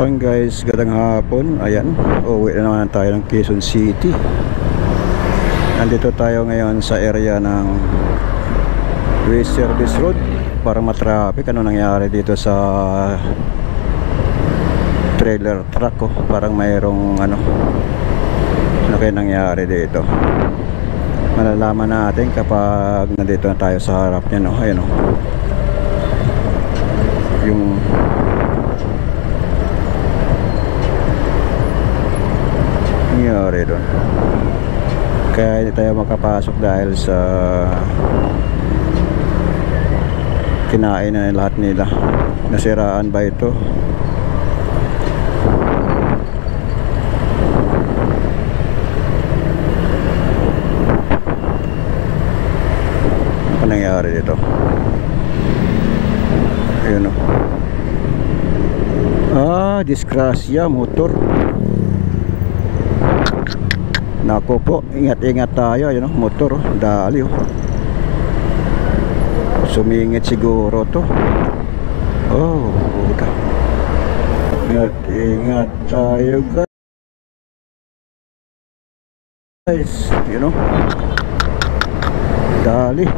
Ayan guys, gadang hapon. Ayan, uuwi na naman tayo ng Quezon City. Nandito tayo ngayon sa area ng West Service Road. Para matraffic. Ano nangyari dito sa trailer truck ko? Parang mayroong ano kaya nangyari dito. Malalaman natin kapag nandito na tayo sa harap niya, no? Ayan, no? Yung nangyari doon, kaya hindi tayo makapasok dahil sa kinain na lahat nila. Nasiraan ba ito? Ano nangyari dito? Ayun, o. Disgrasya, motor. Nako po, ingat-ingat tayo. Ayun, motor, dali, oh. Sumingit siguro to. Oh, udah. Ingat-ingat tayo, guys. You know, dali.